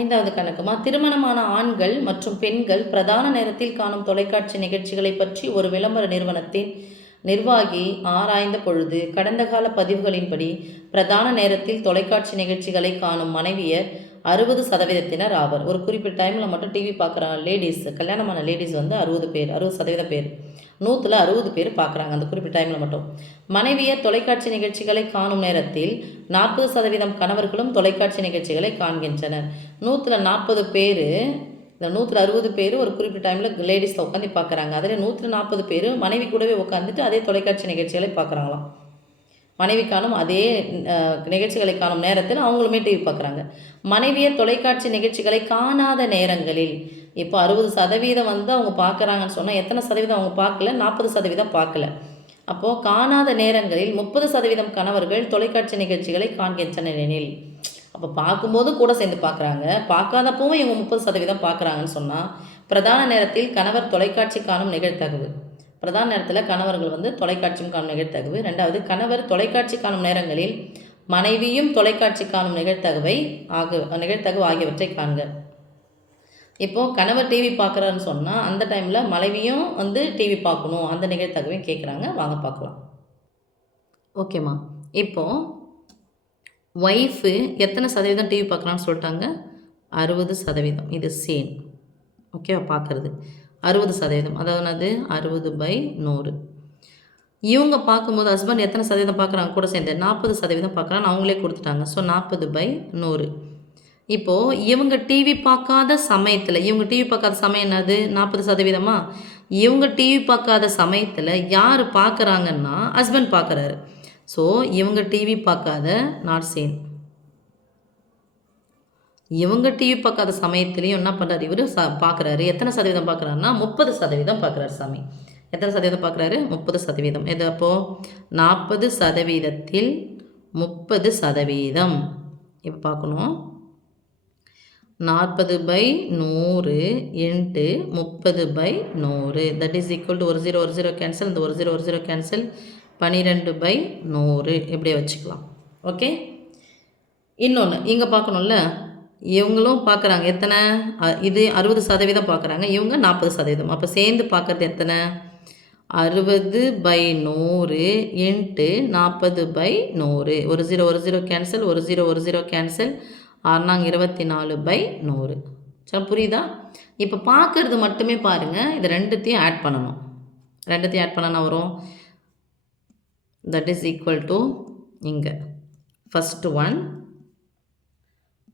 5வது கணக்குமா, திருமணமான ஆண்கள் மற்றும் பெண்கள் பிரதான நேரத்தில் காணும் தொலைக்காட்சி நிகழ்ச்சிகளை பற்றி ஒரு விளம்பர நிறுவனத்தின் நிர்வாகி ஆராய்ந்த பொழுது கடந்த கால பதிவுகளின்படி பிரதான நேரத்தில் தொலைக்காட்சி நிகழ்ச்சிகளை காணும் மனைவியர் 60% ஆவர். ஒரு குறிப்பிட்ட டைமில் மட்டும் டிவி பார்க்குற லேடிஸ், கல்யாணமான லேடிஸ் வந்து 60% பேர், 100ல் 60 பேர் பார்க்குறாங்க அந்த குறிப்பிட்ட டைமில் மட்டும். மனைவியர் தொலைக்காட்சி நிகழ்ச்சிகளை காணும் நேரத்தில் 40% கணவர்களும் தொலைக்காட்சி நிகழ்ச்சிகளை காண்கின்றனர். 100ல் 40 பேர், இந்த 100ல் 60 பேர் ஒரு குறிப்பிட்ட டைமில் லேடிஸில் உட்காந்து பார்க்குறாங்க. அதில் 100ல் 40 பேர் மனைவி கூடவே உட்காந்துட்டு அதே தொலைக்காட்சி நிகழ்ச்சிகளை பார்க்குறாங்களாம். மனைவி காணும் அதே நிகழ்ச்சிகளை காணும் நேரத்தில் அவங்களுமே டிவி பார்க்குறாங்க. மனைவியர் தொலைக்காட்சி நிகழ்ச்சிகளை காணாத நேரங்களில் இப்போ 60% வந்து அவங்க பார்க்குறாங்கன்னு சொன்னால் எத்தனை சதவீதம் அவங்க பார்க்கல? 40% பார்க்கல. அப்போது காணாத நேரங்களில் 30% கணவர்கள் தொலைக்காட்சி நிகழ்ச்சிகளை காண்கின்றனர் எனில், அப்போ பார்க்கும்போது கூட சேர்ந்து பார்க்குறாங்க, பார்க்காதப்பவும் இவங்க 30% பார்க்குறாங்கன்னு சொன்னால் பிரதான நேரத்தில் கணவர் தொலைக்காட்சி காணும் நிகழ்தகவு. பிரதான நேரத்தில் கணவர்கள் வந்து தொலைக்காட்சியும் காணும் நிகழ்தகவு. 2வது, கணவர் தொலைக்காட்சி காணும் நேரங்களில் மனைவியும் தொலைக்காட்சி காணும் நிகழ்தகவு ஆகியவற்றை காண்க. இப்போது கணவர் டிவி பார்க்குறாருன்னு சொன்னால் அந்த டைமில் மனைவியும் வந்து டிவி பார்க்கணும், அந்த நிகழ்தகவையும் கேட்குறாங்க. வாங்க பார்க்கலாம். ஓகேம்மா, இப்போது ஒய்ஃபு எத்தனை சதவீதம் டிவி பார்க்குறான்னு சொல்லிட்டாங்க? 60%. இது சேம். ஓகேவா? பார்க்குறது 60%, அதாவது 60/100. இவங்க பார்க்கும்போது ஹஸ்பண்ட் எத்தனை சதவீதம் பார்க்குறாங்க கூட சேர்ந்து? 40% பார்க்குறான்னு அவங்களே கொடுத்துட்டாங்க. ஸோ 40/100. இப்போது இவங்க டிவி பார்க்காத சமயத்தில், இவங்க டிவி பார்க்காத சமயம் என்னது? 40%. இவங்க டிவி பார்க்காத சமயத்தில் யார் பார்க்குறாங்கன்னா ஹஸ்பண்ட் பார்க்குறாரு. ஸோ இவங்க டிவி பார்க்காத நாட் சேம். இவங்க டிவி பார்க்காத சமயத்துலேயும் என்ன பண்ணுறாரு? இவர் பார்க்குறாரு. எத்தனை சதவீதம் பார்க்குறாருன்னா 30% பார்க்குறாரு சாமி. எத்தனை சதவீதம் பார்க்குறாரு? 30%. எது அப்போது 40%ல் 30%. இப்போ பார்க்கணும். 40/100 × 30/100 தட் இஸ் ஈக்குவல் டு ஒரு 0 கேன்சல், இந்த ஒரு 0 கேன்சல், 12/100 இப்படியே வச்சுக்கலாம். ஓகே. இன்னொன்று இங்கே பார்க்கணும்ல, இவங்களும் பார்க்குறாங்க. எத்தனை? இது 60% பார்க்குறாங்க, இவங்க 40%. அப்போ சேர்ந்து பார்க்குறது எத்தனை? 60/100 × 40/100. ஒரு 0 கேன்சல், ஒரு 0 கேன்சல், 24/100. சரி, புரியுதா? இப்போ பார்க்குறது மட்டுமே பாருங்கள். இது ரெண்டுத்தையும் ஆட் பண்ணணும். ரெண்டுத்தையும் ஆட் பண்ணனா வரும் தட் இஸ் ஈக்குவல் டு இங்கே ஃபஸ்ட்டு ஒன்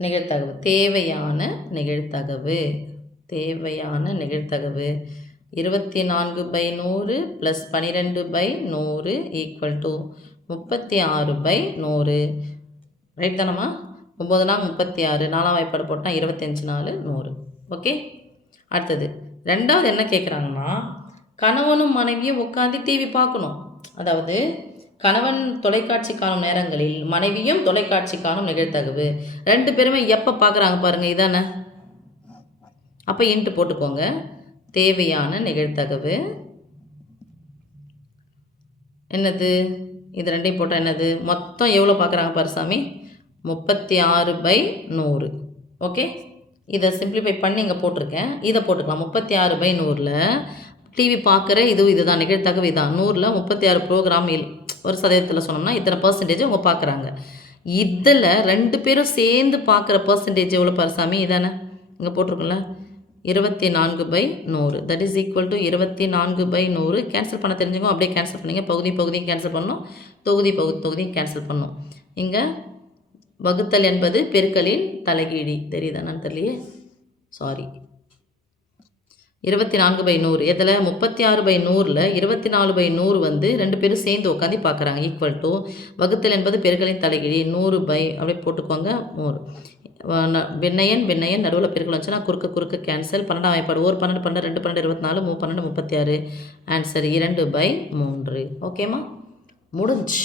நிகழ்தகவு, தேவையான நிகழ்தகவு 24/100 + 12/100 ஈக்குவல் டு 36/100. ரைட் தானம்மா? 9 நாள் 36, 4ஆம் வாய்ப்பாடு போட்டால் 25 நாள் 100. ஓகே. அடுத்தது 2வது என்ன கேட்குறாங்கன்னா, கணவனும் மனைவியும் உட்காந்து டிவி பார்க்கணும். அதாவது கணவன் தொலைக்காட்சி காணும் நேரங்களில் மனைவியும் தொலைக்காட்சி காணும் நிகழ்தகவு. 2 பேருமே எப்போ பார்க்குறாங்க பாருங்கள், இதானே? அப்போ இன்ட்டு போட்டுக்கோங்க. தேவையான நிகழ்தகவு என்னது? இது ரெண்டையும் போட்டால் என்னது? மொத்தம் எவ்வளோ பார்க்குறாங்க பாரு சாமி? 36/100. ஓகே. இதை சிம்பிளிஃபை பண்ணி இங்கே போட்டிருக்கேன். இதை போட்டுக்கலாம். 36/100ல் டிவி பார்க்குற இதுதான் நிகழ்தகவு. இதான் 100ல் 36 ப்ரோக்ராம் ஒரு சதவீதத்தில் சொன்னோம்னா இத்தனை பர்சன்டேஜ் அவங்க பார்க்குறாங்க. இதில் 2 பேரும் சேர்ந்து பார்க்குற பர்சன்டேஜ் எவ்வளோ பாரு சாமி? இதானே இங்கே போட்டிருக்கோம்ல, 24/100 that is equal to 24/100. Cancel பண்ண தெரிஞ்சுக்கோ, அப்படியே கேன்சல் பண்ணிங்க. பகுதியும் கேன்சல் பண்ணணும், தொகுதியும் கேன்சல் பண்ணணும். இங்கே வகுத்தல் என்பது பெருக்கலின் தலைகீழி. தெரியுதானு தெரியலையே, சாரி. 24/100 இதில் 36/100ல் 24/100 வந்து 2 பேரும் சேர்ந்து உட்காந்து பார்க்குறாங்க. ஈக்குவல் டு வகுத்தல் என்பது பெருக்கலின் தலைகீழி 100/, அப்படியே போட்டுக்கோங்க 100. விண்ணையன் நடுவில் பெருக்கல் வந்துச்சுன்னா குறுக்க கேன்சல். 12ஆம் வாய்ப்பாடு 1 12 12 2 12 24 3 12 36. ஆன்சர் 2/3. ஓகேம்மா, முடிஞ்சு.